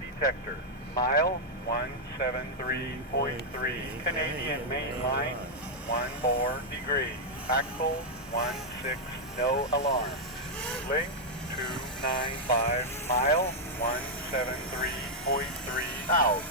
detector. Mile 173.3. Canadian Main Line 14 degrees. Axle 16, no alarm. Link 295, mile 173.3 out.